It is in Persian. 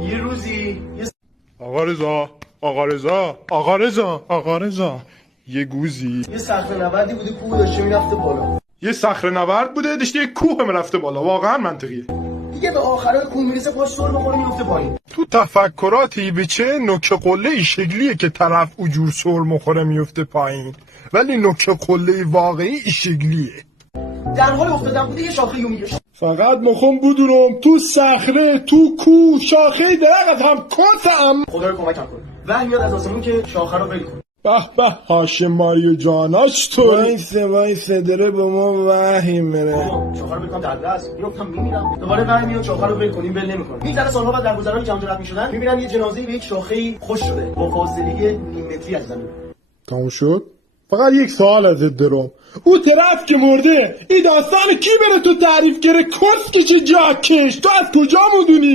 یه روزی آقا رضا یه گوزی یه صخره نوردی بوده، کوه داشته میرفته بالا. یه صخره نورد بوده داشته یه کوه میرفته بالا. واقعا منطقیه. دیگه به آخرای کوه میرسه، پاش سر بخوره میفته پایین. تو تفکراتی به چه نوک قله ای شکلیه که طرف اجور سر مخوره میفته پایین، ولی نوک قله واقعی ای شکلیه. در حال افتادن بوده یه شاخه یو میگشت. فقط میخوام بدونم تو صخره تو کوه شاخه درخت هم کتم. خدا رو کمکم کنه. وحی میاد از آسمون که شاخه رو ول کنه. به به هاشم ماریو جاناش تو وایسه داره به ما وحی میره. شاخه رو بکنم در دست میافتم میمیرم. دوباره وحی میاد شاخه رو ول کنیم، ول نمیکنه. میگذره سالها بعد در گذرانی که اونجا رد میشدن میبینن یه جنازه به یک شاخه خوش شده با فاصله نیم متری از زمین. تموم شد. فقط یک سوال ازت دارم، او طرف که مرده این داستان کی بره تو تعریف کرده؟ کس که چه جا کش تو از کجا مدونی؟